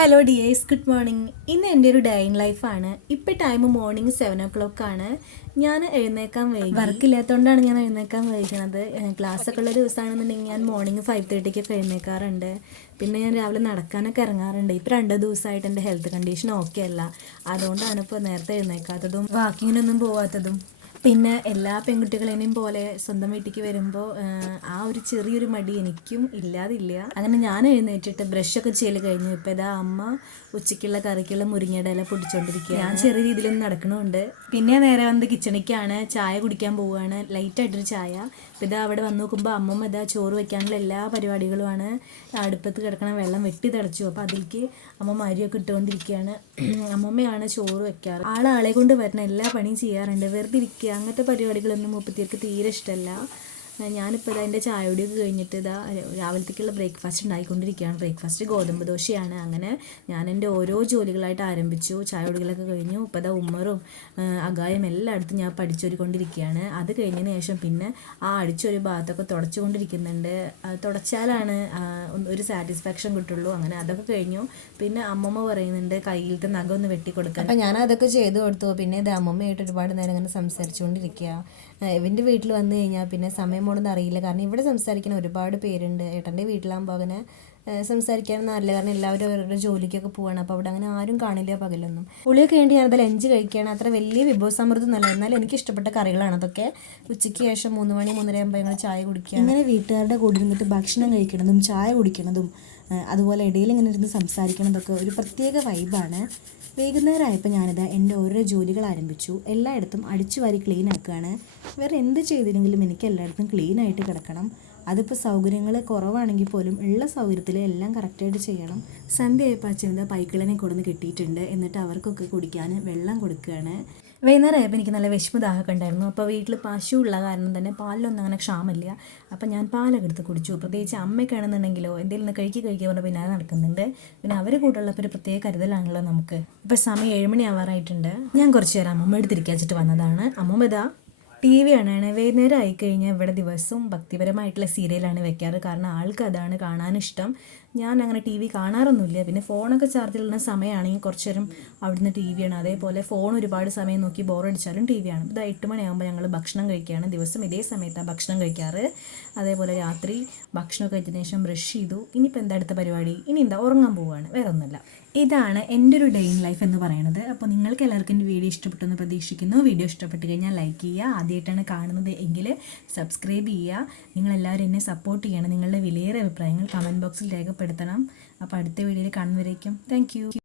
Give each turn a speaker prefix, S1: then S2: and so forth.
S1: Hello dears good morning ഇന്ന് എന്റെ ഒരു ഡൈയിങ് ലൈഫാണ് ഇപ്പം time morning seven o'clock ആണ്. ഞാൻ എഴുന്നേക്കാൻ വൈകി. വർക്കില്ലാത്തതുകൊണ്ടാണ് ഞാൻ എഴുന്നേക്കാൻ വൈകുന്നത് ക്ലാസ് ഒക്കെ ഉള്ള ദിവസമാണെന്നുണ്ടെങ്കിൽ ഞാൻ മോർണിംഗ് ഫൈവ് തേർട്ടിക്കൊക്കെ എഴുന്നേക്കാറുണ്ട്. പിന്നെ ഞാൻ രാവിലെ നടക്കാനൊക്കെ ഇറങ്ങാറുണ്ട്. ഇപ്പം രണ്ട് ദിവസമായിട്ട് എന്റെ ഹെൽത്ത് കണ്ടീഷൻ ഓക്കെ അല്ല. അതുകൊണ്ടാണ് ഇപ്പോൾ നേരത്തെ എഴുന്നേക്കാത്തതും വാക്കിങ്ങിനൊന്നും പോവാത്തതും. പിന്നെ എല്ലാ പെൺകുട്ടികളെയും പോലെ സ്വന്തം വീട്ടിലേക്ക് വരുമ്പോൾ ആ ഒരു ചെറിയൊരു മടി എനിക്കും ഇല്ലാതില്ല. അങ്ങനെ ഞാൻ എഴുന്നേറ്റിട്ട് ബ്രഷൊക്കെ ചെയ്യൽ കഴിഞ്ഞു. ഇപ്പം ഇതാ അമ്മ ഉച്ചയ്ക്കുള്ള കറിക്കുള്ള മുരിങ്ങയുടെ ഇല പൊടിച്ചോണ്ടിരിക്കുക ഞാൻ ചെറിയ രീതിയിൽ നടക്കണമുണ്ട് പിന്നെ നേരെ വന്ന് കിച്ചണിക്കാണ് ചായ കുടിക്കാൻ പോവുകയാണ് ലൈറ്റായിട്ടൊരു ചായ. ഇപ്പം ഇതാ അവിടെ വന്ന് നോക്കുമ്പോൾ അമ്മമ്മ ഇതാ ചോറ് വയ്ക്കാനുള്ള എല്ലാ പരിപാടികളുമാണ്. അടുപ്പത്ത് കിടക്കണ വെള്ളം വെട്ടി തിളച്ചു. അപ്പോൾ അതിലേക്ക് അമ്മമ്മ അരിയൊക്കെ ഇട്ടുകൊണ്ടിരിക്കുകയാണ് അമ്മമ്മയാണ് ചോറ് വയ്ക്കാറ് ആളാളെ കൊണ്ട് വരുന്ന എല്ലാ പണിയും ചെയ്യാറുണ്ട്. വെറുതെ ഇരിക്കുക അങ്ങനത്തെ പരിപാടികളൊന്നും മുപ്പത്തിയർക്ക് തീരെ ഇഷ്ടമല്ല ഞാനിപ്പോൾ ഇതാ എന്റെ ചായയോടെയൊക്കെ കഴിഞ്ഞിട്ട് ഇതാ രാവിലത്തേക്കുള്ള ബ്രേക്ക്ഫാസ്റ്റ് ഉണ്ടായിക്കൊണ്ടിരിക്കുകയാണ്. ബ്രേക്ക്ഫാസ്റ്റ് ഗോതമ്പ് ദോശയാണ്. അങ്ങനെ ഞാൻ എന്റെ ഓരോ ജോലികളായിട്ട് ആരംഭിച്ചു. ചായ കുടികളൊക്കെ കഴിഞ്ഞു. ഇപ്പോൾ ഇതാ ഉമ്മറും അഗായും എല്ലായിടത്തും ഞാൻ പഠിച്ചൊരുക്കൊണ്ടിരിക്കുകയാണ്. അത് കഴിഞ്ഞതിന് ശേഷം പിന്നെ ആ അടിച്ചൊരു ഭാഗത്തൊക്കെ തുടച്ചുകൊണ്ടിരിക്കുന്നുണ്ട്. തുടച്ചാലാണ് ഒരു സാറ്റിസ്ഫാക്ഷൻ കിട്ടുള്ളൂ. അങ്ങനെ അതൊക്കെ കഴിഞ്ഞു. പിന്നെ അമ്മമ്മ പറയുന്നുണ്ട് കയ്യിലത്തെ നഖം ഒന്ന് വെട്ടിക്കൊടുക്കാൻ. അപ്പം ഞാൻ അതൊക്കെ ചെയ്തു കൊടുത്തു. പിന്നെ ഇത് അമ്മമ്മയായിട്ട് ഒരുപാട് നേരം അങ്ങനെ സംസാരിച്ചുകൊണ്ടിരിക്കുക. എന്റെ വീട്ടിൽ വന്നു കഴിഞ്ഞാൽ പിന്നെ സമയം പോണെന്ന് അറിയില്ല. കാരണം ഇവിടെ സംസാരിക്കുന്ന ഒരുപാട് പേരുണ്ട്. ഏട്ടന്റെ വീട്ടിലാകുമ്പോൾ അങ്ങനെ സംസാരിക്കാനൊന്നും അറിയില്ല. കാരണം എല്ലാവരും അവരുടെ ജോലിക്കൊക്കെ പോവാണ്. അപ്പോൾ അവിടെ അങ്ങനെ ആരും കാണില്ല പകലൊന്നും. പുളിയൊക്കെ വേണ്ടി ഞാനത് ലഞ്ച് കഴിക്കുകയാണ്. അത്ര വലിയ വിഭവസമൃദ്ധം നല്ല എന്നാൽ എനിക്ക് ഇഷ്ടപ്പെട്ട കറികളാണ്. അതൊക്കെ ഉച്ചയ്ക്ക് ശേഷം മൂന്ന് മണി മൂന്നര ആകുമ്പോൾ ഞങ്ങൾ ചായ കുടിക്കുക
S2: ഇങ്ങനെ വീട്ടുകാരുടെ കൂടെ ഇരുന്നിട്ട് ഭക്ഷണം കഴിക്കണതും ചായ കുടിക്കണതും അതുപോലെ ഇടയിൽ ഇങ്ങനെ ഇരുന്ന് സംസാരിക്കണതൊക്കെ ഒരു പ്രത്യേക വൈബാണ് വൈകുന്നേരം ആയപ്പോൾ ഞാനിത് എന്റെ ഓരോ ജോലികൾ ആരംഭിച്ചു. എല്ലായിടത്തും അടിച്ചു വാരി ക്ലീൻ ആക്കുകയാണ്. വേറെ എന്ത് ചെയ്തില്ലെങ്കിലും എനിക്ക് എല്ലായിടത്തും ക്ലീൻ ആയിട്ട് കിടക്കണം. അതിപ്പോൾ സൗകര്യങ്ങൾ കുറവാണെങ്കിൽ പോലും ഉള്ള സൗകര്യത്തിൽ എല്ലാം കറക്റ്റായിട്ട് ചെയ്യണം.
S1: സന്ധ്യയായപ്പോൾ അച്ഛന്റെ പൈക്കിളിനെ കൊടുന്ന് കിട്ടിയിട്ടുണ്ട്. എന്നിട്ട് അവർക്കൊക്കെ കുടിക്കാൻ വെള്ളം കൊടുക്കുകയാണ്. വൈകുന്നേരം ആയപ്പോൾ എനിക്ക് നല്ല വിശപ്പ് ദാഹമൊക്കെ ഉണ്ടായിരുന്നു. അപ്പോൾ വീട്ടിൽ പശു ഉള്ള കാരണം തന്നെ പാലിലൊന്നും അങ്ങനെ ക്ഷാമില്ല അപ്പോൾ ഞാൻ പാലൊക്കെ എടുത്ത് കുടിച്ചു. പ്രത്യേകിച്ച് അമ്മയ്ക്കാണെന്നുണ്ടെങ്കിലോ എന്തെങ്കിലും ഒന്ന് കഴിക്കുക പറഞ്ഞാൽ പിന്നാലെ നടക്കുന്നുണ്ട്. പിന്നെ അവർ കൂടെയുള്ളപ്പോൾ ഒരു പ്രത്യേക കരുതലാണല്ലോ നമുക്ക്. ഇപ്പോൾ സമയം ഏഴുമണി ആവാറായിട്ടുണ്ട്. ഞാൻ കുറച്ച് നേരം അമ്മമ്മ എടുത്തിരിക്കാച്ചിട്ട് വന്നതാണ്. അമ്മമ്മ ഇതാ ടി വി കാണാണ് വൈകുന്നേരം ആയിക്കഴിഞ്ഞാൽ ഇവിടെ ദിവസവും ഭക്തിപരമായിട്ടുള്ള സീരിയലാണ് വെക്കാറ്. കാരണം ആൾക്ക് അതാണ് കാണാനിഷ്ടം. ഞാൻ അങ്ങനെ ടി വി കാണാറൊന്നുമില്ല. പിന്നെ ഫോണൊക്കെ ചാർജിലുള്ള സമയമാണെങ്കിൽ കുറച്ച് നേരം അവിടുന്ന് ടി വിയാണ് അതേപോലെ ഫോൺ ഒരുപാട് സമയം നോക്കി ബോറടിച്ചാലും ടി വിയാണ് ഇത് എട്ട് മണിയാകുമ്പോൾ ഞങ്ങൾ ഭക്ഷണം കഴിക്കുകയാണ്. ദിവസം ഇതേ സമയത്താണ് ഭക്ഷണം കഴിക്കാറ്. അതേപോലെ രാത്രി ഭക്ഷണം കഴിച്ചതിന് ശേഷം ബ്രഷ് ചെയ്തു. ഇനിയിപ്പോൾ എന്താ അടുത്ത പരിപാടി? ഇനി എന്താ ഉറങ്ങാൻ പോവുകയാണ്. വേറെ ഒന്നുമില്ല ഇതാണ് എന്റെ ഒരു ഡേ ഇൻ ലൈഫ് എന്ന് പറയുന്നത് അപ്പോൾ നിങ്ങൾക്ക് എല്ലാവർക്കും എന്റെ വീഡിയോ ഇഷ്ടപ്പെട്ടെന്ന് പ്രതീക്ഷിക്കുന്നു. വീഡിയോ ഇഷ്ടപ്പെട്ട് കഴിഞ്ഞാൽ ലൈക്ക് ചെയ്യുക. ആദ്യമായിട്ടാണ് കാണുന്നത് എങ്കിൽ സബ്സ്ക്രൈബ് ചെയ്യുക. നിങ്ങളെല്ലാവരും എന്നെ സപ്പോർട്ട് ചെയ്യണം. നിങ്ങളുടെ വിലയേറെ അഭിപ്രായങ്ങൾ കമന്റ് ബോക്സിൽ രേഖപ്പെടുത്തണം. അപ്പോൾ അടുത്ത വീഡിയോയിൽ കാണുന്നവരേക്കും. താങ്ക്